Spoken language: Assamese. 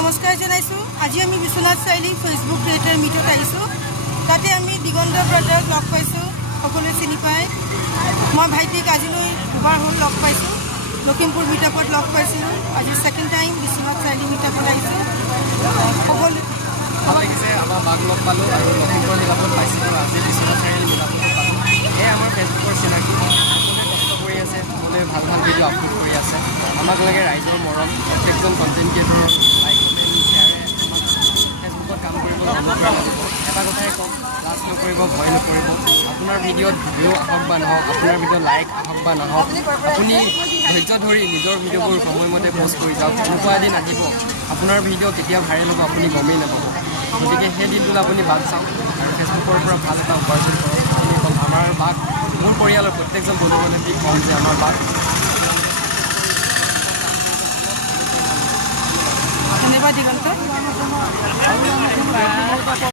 নমস্কাৰ জনাইছোঁ। আজি আমি বিশ্বনাথ চাৰিআলি ফেচবুক ক্ৰিয়েটাৰ মিটত আহিছোঁ। তাতে আমি দিগন্ত ব্ৰাদাৰ্ক লগ পাইছোঁ, সকলোৱে চিনি পায়। মই ভাইটিক আজিলৈ দুবাৰ হ'ল লগ পাইছোঁ। লখিমপুৰ মিটআপত লগ পাইছিলোঁ, আজি ছেকেণ্ড টাইম বিশ্বনাথ চাৰিআলি মিটআপত আহিছোঁ। সকলো ভাল লাগিছে, আমাৰ বাক লগ পালোঁ আৰু লখিমপুৰ মিটআপত পাইছিলোঁ। আজি বিশ্বনাথ চাৰিআলি মিটআপত পালোঁ। এয়া আমাৰ ফেচবুকৰ চিনাকি, সকলোৱে কষ্ট কৰি আছে, সকলোৱে ভাল ভাল ভিডিঅ' আপলোড কৰি আছে। আমাক লাগে ৰাইজৰ মৰম, প্ৰত্যেকজন কণ্টেণ্ট ক্ৰিয়েটৰৰ লাইক কমেণ্ট শ্বেয়াৰে আমাক ফেচবুকত কাম কৰিবলৈ অনুপ্ৰেৰণা দিব। এটা কথাই ক'ম, লাজ নকৰিব, ভয় নকৰিব। আপোনাৰ ভিডিঅ'ত ভিউ আহক বা নহওক, আপোনাৰ ভিডিঅ' লাইক আহক বা নহওক, আপুনি ধৈৰ্য ধৰি নিজৰ ভিডিঅ'বোৰ সময়মতে পষ্ট কৰি যাওক। এনেকুৱা এদিন আহিব, আপোনাৰ ভিডিঅ' কেতিয়া ভাইৰেল হ'ব আপুনি গমেই নাপাব। গতিকে সেই দিনটোলৈ আপুনি বাট চাওক আৰু ফেচবুকৰ পৰা ভাল এটা উপাৰ্জন কৰক। আমি ক'ম আমাৰ বাক, মোৰ পৰিয়ালৰ প্ৰত্যেকজন বন্ধু বান্ধৱীক ক'ম যে আমাৰ বাক ধন্যবাদ দিগন্ত।